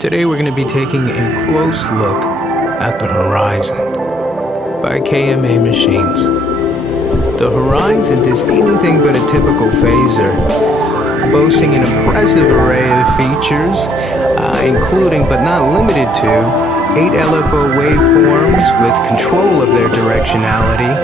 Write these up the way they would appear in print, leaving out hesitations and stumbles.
Today we're going to be taking a close look at the Horizont by KMA Machines. The Horizont is anything but a typical phaser, boasting an impressive array of features, including but not limited to 8 LFO waveforms with control of their directionality,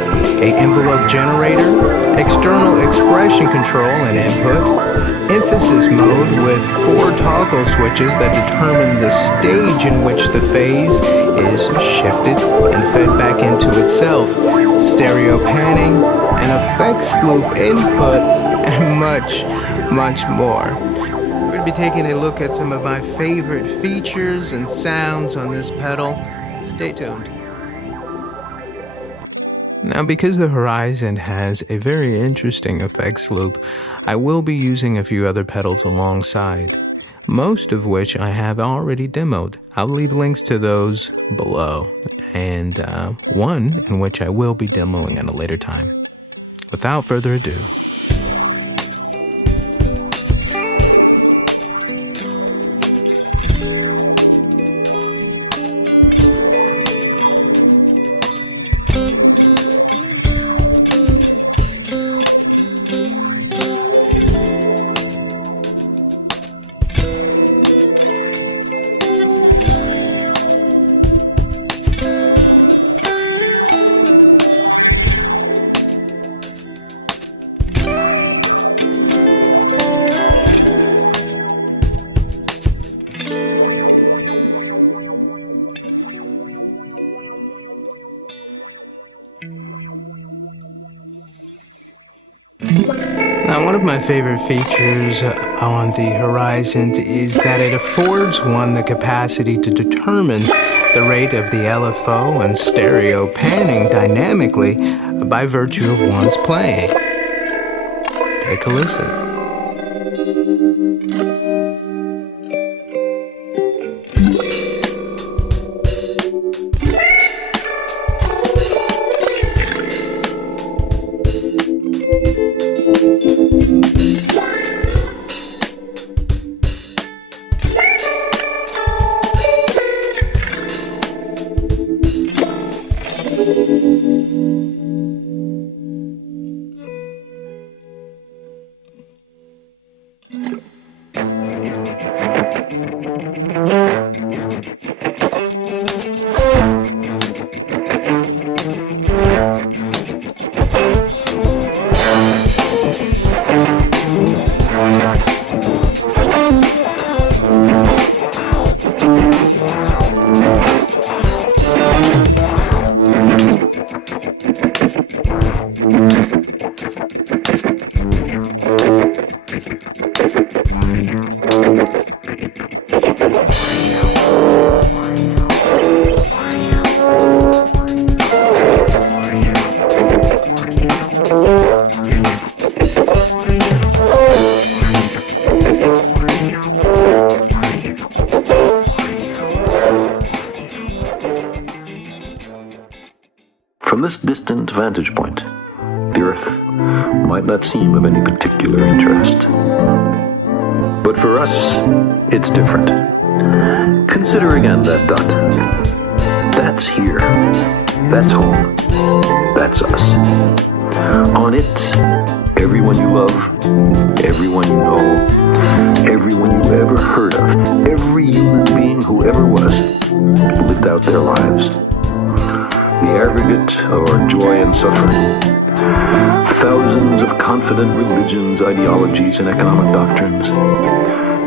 an envelope generator, external expression control and input, emphasis mode with 4 toggle switches that determine the stage in which the phase is shifted and fed back into itself, stereo panning, an effects loop input, and much more. We're going to be taking a look at some of my favorite features and sounds on this pedal. Stay tuned. Now, because the Horizont has a very interesting effects loop, I will be using a few other pedals alongside, most of which I have already demoed. I'll leave links to those below, and one in which I will be demoing at a later time. Without further ado, now, one of my favorite features on the Horizont is that it affords one the capacity to determine the rate of the LFO and stereo panning dynamically by virtue of one's playing. Take a listen. From this distant vantage point, the Earth might not seem of any particular interest. But for us, it's different. Consider again that dot. That's here. That's home. That's us. On it, everyone you love, everyone you know, everyone you ever heard of, every human being who ever was, lived out their lives. The aggregate of our joy and suffering. Thousands of confident religions, ideologies, and economic doctrines.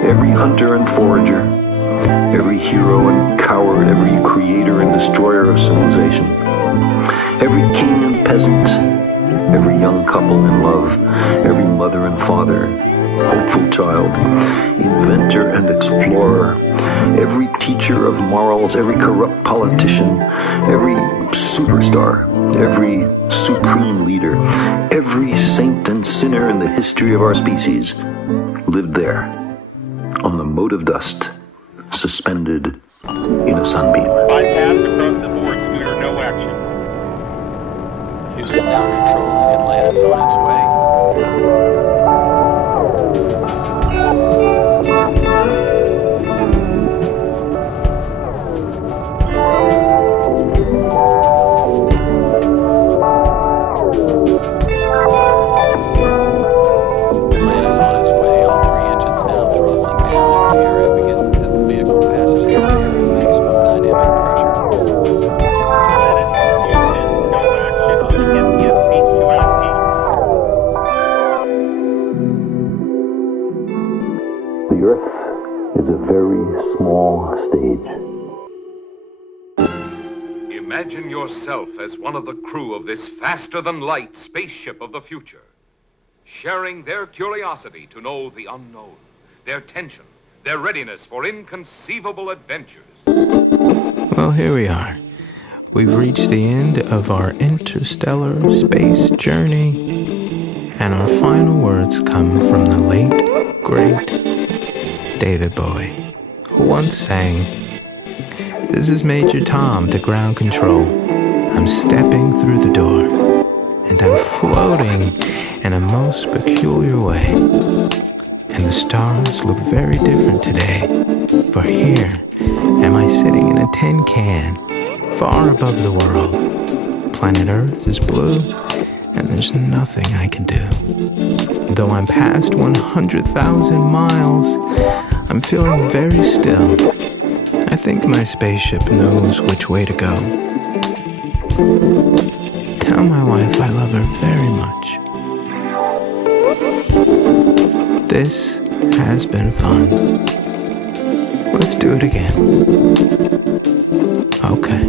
Every hunter and forager. Every hero and coward. Every creator and destroyer of civilization. Every king and peasant. Every young couple in love. Every mother and father. Hopeful child. Inventor and explorer. Every teacher of morals. Every corrupt politician. Every superstar, every supreme leader, every saint and sinner in the history of our species lived there, on the mote of dust, suspended in a sunbeam. Bypass across the board, clear, no action. Houston now controlling Atlantis on its way. a very small stage. Imagine yourself as one of the crew of this faster-than-light spaceship of the future, sharing their curiosity to know the unknown, their tension, their readiness for inconceivable adventures. Well, here we are. We've reached the end of our interstellar space journey, and our final words come from the late, great David Bowie, who once sang, "This is Major Tom to ground control. I'm stepping through the door, and I'm floating in a most peculiar way. And the stars look very different today, for here am I sitting in a tin can, far above the world. Planet Earth is blue, and there's nothing I can do. Though I'm past 100,000 miles, I'm feeling very still. I think my spaceship knows which way to go. Tell my wife I love her very much. This has been fun. Let's do it again." Okay.